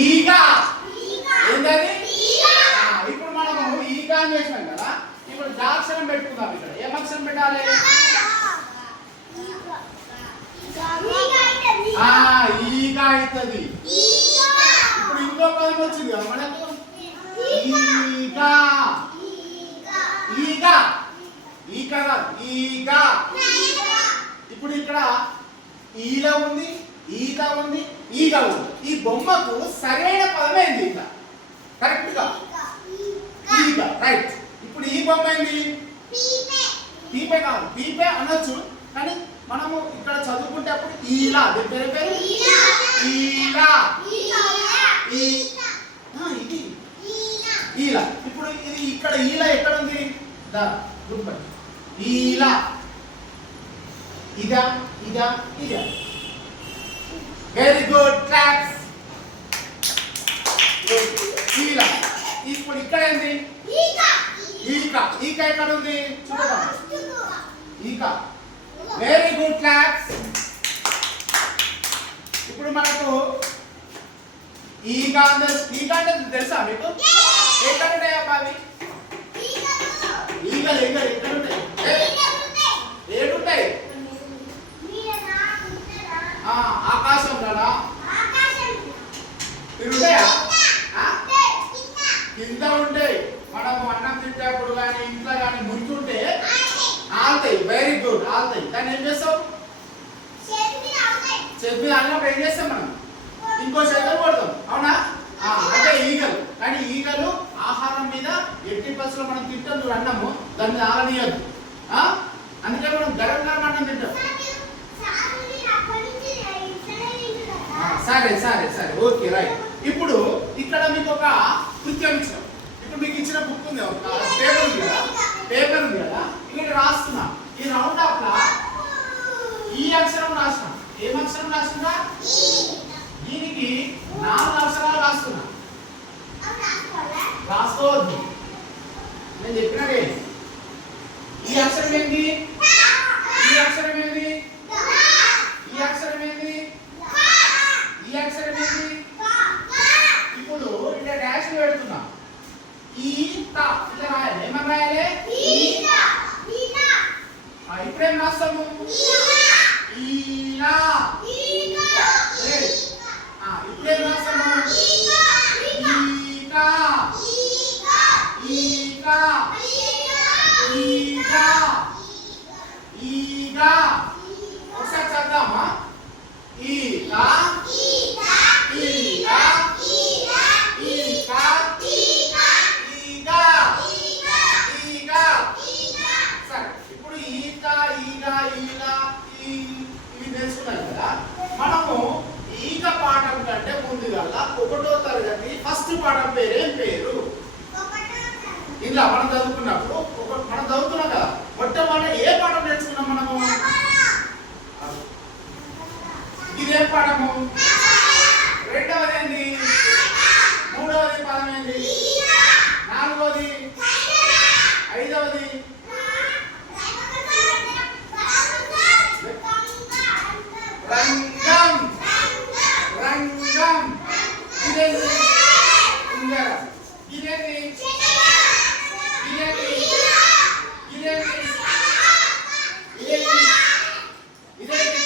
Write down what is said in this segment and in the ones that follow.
ఈగ ఏంటది? ఇప్పుడు మనము ఈగ అని చేసినాం కదా. ఇప్పుడు జాక్షరం పెట్టుకుందాం. ఇక్కడ ఏం అక్షరం పెట్టాలి? ఈగ అవుతుంది. ఇప్పుడు ఇంకో పదం వచ్చింది కదా మనకు, ఈగ. ఈగ ఈగ ఈగ. ఇప్పుడు ఇక్కడ ఈల ఉంది, ఈగ ఉంది, ఈగ ఉంది. ఈ బొమ్మకు సరైన పదం ఏంది? ఈగ. కరెక్ట్ గా ఈగ, రైట్. ఇప్పుడు ఈ బొమ్మ ఏంది? పీపే కాదు, పీపే అనొచ్చు కానీ మనము ఇక్కడ చదువుకుంటేప్పుడు ఈలా. దీని పేరు పేరు ఈలా. ఇది ఈలా. ఇప్పుడు ఇది ఇక్కడ ఈలా ఎక్కడ ఉంది? గుర్తుపట్టి ఈలా. ఇదా ఇదా ఇదా. Very good, claps. ఈలా. ఇప్పుడు ఇక్కడ ఏంది? ఈక. ఈక ఎక్కడ ఉంది? చూద్దాం. ఈక. Very good, claps. ఇప్పుడు మనకు ఈగ అంటే తెలుసా మీకు? ఎక్కడ ఉంటాయి అబ్బా అవి? ఈగలు ఎక్కడ ఉంటాయి? ఏడుంటాయి? ఆకాశంలోనా? ఉంటాయా? కింద ఉంటాయి. మనము అన్నం తింటేప్పుడు కానీ ఇంట్లో కానీ ముంచుంటే ఆల్తాయి. Very good, ఆల్తాయి. దాన్ని ఏం చేస్తాం? చేతి మీద అన్నం ఏం చేస్తాం మనం? ఇంకో చేతులు కొడతాం, అవునా? అంటే ఈగలు. కానీ ఈగలు ఆహారం మీద ఎట్టి పరిస్థితుల్లో మనం తింటాం అన్నము, దాని మీద ఆలనీయదు. అందుకే మనం గరం గరం అన్నం తింటాం. సరే సరే సరే, ఓకే, రైట్. ఇప్పుడు ఇక్కడ మీకు ఒక కృత్యం ఇచ్చినాం. ఇప్పుడు మీకు ఇచ్చిన బుక్ ఉంది, పేపర్ ఉంది కదా. పేపర్ ఉంది కదా, ఇక్కడ రాస్తున్నా. ఈ రౌండ్ ఆఫ్ లా ఈ అక్షరం రాస్తున్నా. ఏం అక్షరం రాస్తున్నా? దీనికి 4 అక్షరాలు రాస్తున్నా. రాసుకోవద్దు, నేను చెప్పినదే. ఈ అక్షరం ఏంటి? ఈ అక్షరం ఏంటి? ఈ అక్షరం ఏంటి? ఈ అక్షరం ఏంటి? ఇప్పుడు ఇక్కడ డాష్ పెడుతున్నా. ఈత ఇలా రాయాలి. ఏమని రాయాలి? ఇప్పుడేం రాస్తాము? ఈలా. ఇప్పుడేం రాస్తాము? ఈక. ఈక. ఈక. ఈగ. ఒకసారి చదువుదామా? ఈక. ఈక. ఈక. ఈగ. ఈగ. సరే, ఇప్పుడు ఈక, ఈగ, ఈల ఇవి నేర్చుకున్నాం కదా. మనము ఈక పాఠం కంటే ముందుగా 1వ తరగతి ఫస్ట్ పాఠం పేరేం పేరు? ఇలా మనం చదువుకున్నప్పుడు మనం చదువుతున్నాం కదా. మొట్టమొదటి ఏ పాఠం నేర్చుకున్నాం మనము? ఇదేం పాఠము? రెండవది ఏంది? మూడవది పదం ఏంది? నాలుగవది? ఐదవది? రంగం. రంగం. ఇదేంటి? ఉంగరం. ఇదేంటి? ఇదేంటి? ఇదేంటి? ఇదేంటి? ఇదేంటి?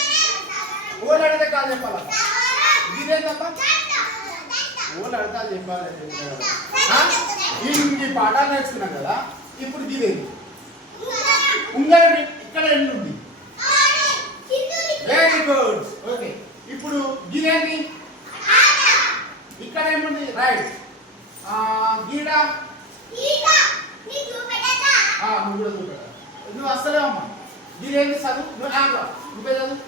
ఓళ్ళు అడిగితే కాదు చెప్పాలా? ఇదేంటమ్మా? ఓళ్ళు అడిగితే చెప్పాలి. ఇన్ని పాఠాలు నేర్చుకున్నాం కదా. ఇప్పుడు ఇదేంటి? ఉంగరం. ఇక్కడ ఎన్ని ఉంది? Very good, okay. ఇప్పుడు గిరేంటి? ఇక్కడ ఏముంది? రైట్. గీడ. నువ్వు కూడా చూపెట్టా. నువ్వు అసలే అమ్మా. గిరేంటి? చదువు. నువ్వే చదువు.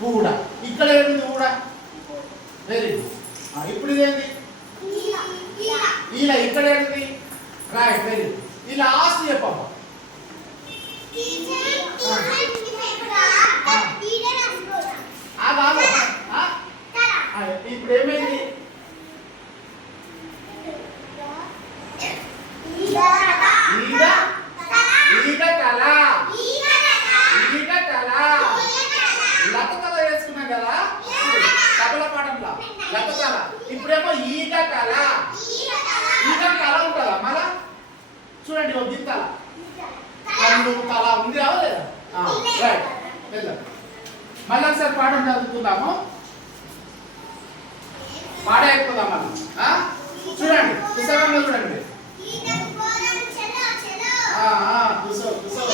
కూడా. ఇక్కడ ఏముంది? కూడా. Very good. ఇప్పుడు ఇదేంటి? ఇలా. ఇక్కడ ఏంటి? Right, very good. ఈ లాస్ట్ చెప్పమ్మా. ఇప్పుడు ఏమైంది? ఈగ. ఈగ తల. ఈగ తల. లత తల చెప్పాను కదా తబల పాఠంలో లతకళ. ఇప్పుడేమో ఈగ కళ. ఈగ కళ ఉంటుందా మళ్ళా? చూడండి ఒక గింతల కళ్ళు తల ఉంది లేదా? రైట్ వెళ్దాం. మళ్ళీ ఒకసారి పాఠం చదువుకుందాము. పాట అయిపోదాం మనం. చూడండి పుస్తకంలో చూడండి. కూసో కూసో.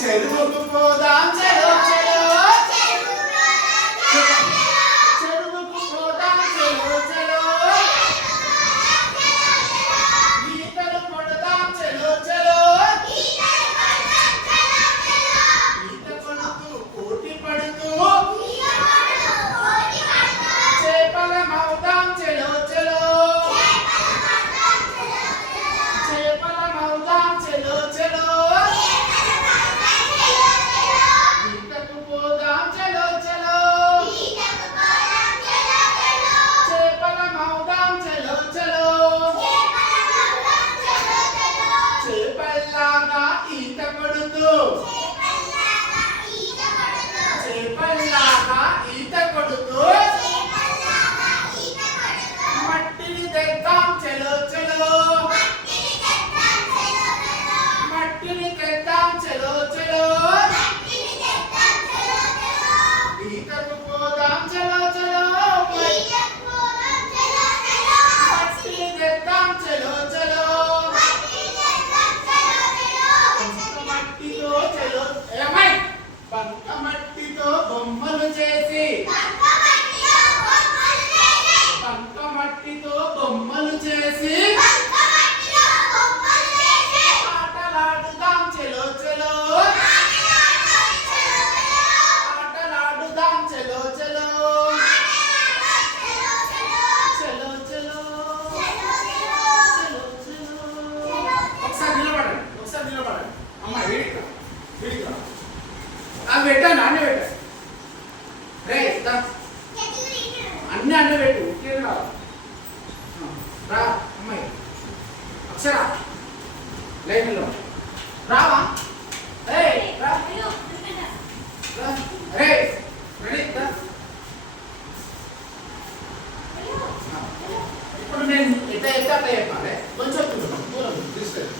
చెరువుకు పోదాం చెలో చెలో. చెరువుకు పోదాం చెలో చెలో. ఈతలు కొడదాం చెలో చెలో. ఈత కొడుతూ పోటీ పడుతూ చేపల మౌదాం చెలో చెలో. చేపల మౌదాం చెలో చెలో. ఈతకు పోదాం చెలో చెలో. చేపల మౌదాం చెలో చెలో. చేపల్లాగా ఈత కొడుతూ చేపల్లాగా ఈత కొడుతూ మట్టిని తెద్దాం చెలో చెలో. మట్టిని తెద్దాం చెలో చెలో. ఈతకు పోదాం చెలో చెలో. మట్టిని తెద్దాం చెలో చెలో. మట్టితో చెలో ఏమై బంక మట్టితో బొమ్మలు చేసి బంక మట్టితో బొమ్మలు చేసి ఆటలాడుదాం చెలో చెలో. ఆటలాడుదాం చెలో చెలో. చెలో చెలో. చెలో చెలో. ఒకసారి నిలబడండి. ఒకసారి నిలబడండి. అమ్మ వేడిక వేడిక అది పెట్టాను అన్నీ పెట్టాను. రే అన్నీ అన్నీ పెట్టు ఉట్టిగా రావు. రా అమ్మాయి అక్షర లైన్లో రావా? రే రా రే రెడీ. ఇప్పుడు నేను ఎట్లా ఎట్లా అట్లా చెప్పాలి కొంచెం దూరం తీసుకెళ్ళి.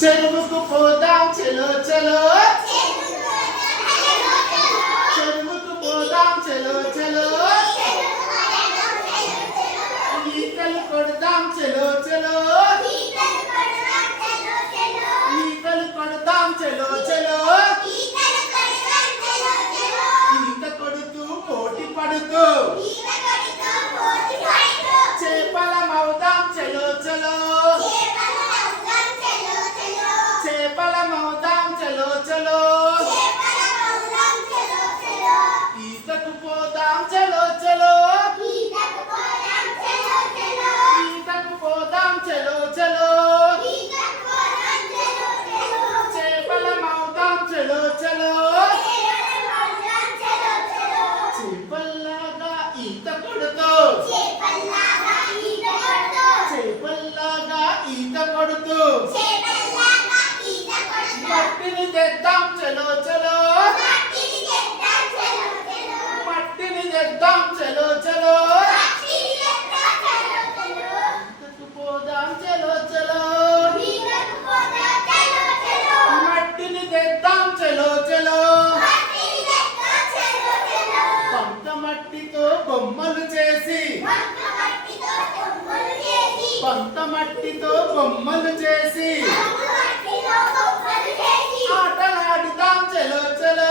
చెరువుకు పోదాం చెలో చెలో. చెరువుకు పోదాం చెలో చెలో. ఈతలు కొడదాం చెలో చెలో. ఈతలు కొడదాం చెలో చెలో. ఈత కొడుతూ పోటీ పడుతూ చేపల మౌదాం చెలో చెలో. చేపల మౌదాం చెలో చెలో. ఈతకు పోదాం చెలో చెలో. ఈతకు పోదాం చెలో చెలో. చేపల మౌదాం చెలో చెలో. చేపల్లాగా ఈత కొడుతూ చేపల్లాగా ఈత కొడుతూ మట్టిని తెద్దాం చెలో చెలో. మట్టిని తెద్దాం చెలో చెలో. ఈతకు పోదాం చెలో చెలో. మట్టిని తెద్దాం చెలో చెలో. బంక మట్టితో బొమ్మలు చేసి బంక మట్టితో బొమ్మలు చేసి ఆటలాడుదాం చెలో చెలో.